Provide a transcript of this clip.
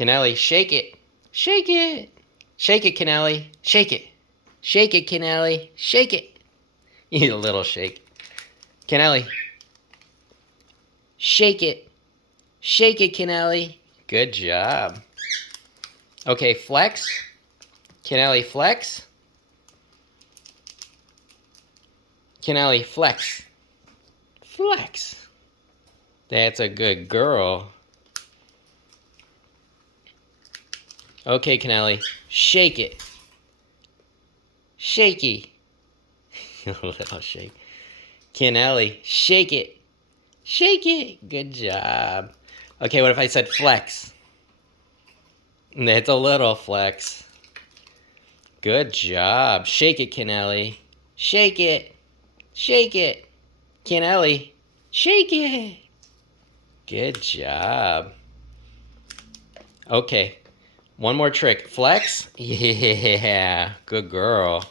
Kaneli, shake it. Shake it. Shake it, Kaneli. Shake it. Shake it, Kaneli. Shake it. You need a little shake. Kaneli. Shake it. Shake it, Kaneli. Good job. Okay, flex. Kaneli, flex. Kaneli, flex. Flex. That's a good girl. Okay, Kaneli, shake it. Shaky. A little shake. Kaneli, shake it. Shake it. Good job. Okay, what if I said flex? That's a little flex. Good job. Shake it, Kaneli. Shake it. Shake it. Kaneli, shake it. Good job. Okay, one more trick. Flex. Yeah, good girl.